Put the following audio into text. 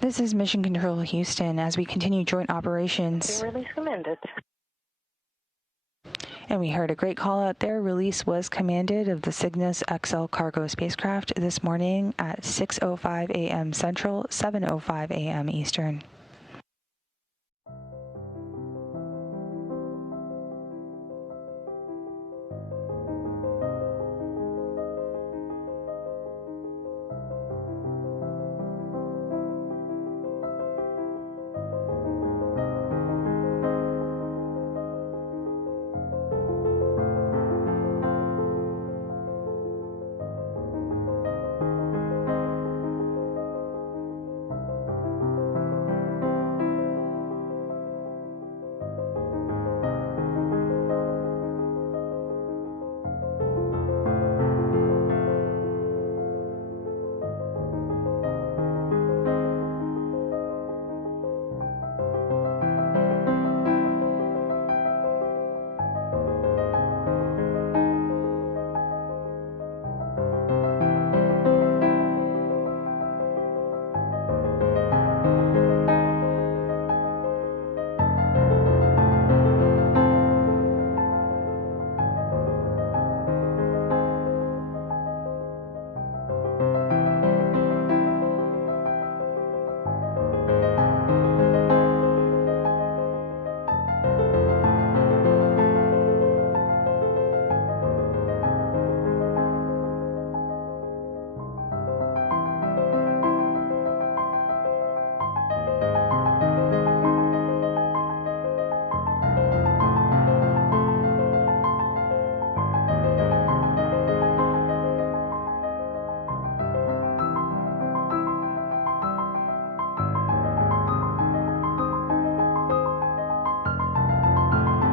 This is Mission Control Houston as we continue joint operations. Release commanded. And we heard a great call out there. Release was commanded of the Cygnus XL cargo spacecraft this morning at 6:05 a.m. Central, 7:05 a.m. Eastern.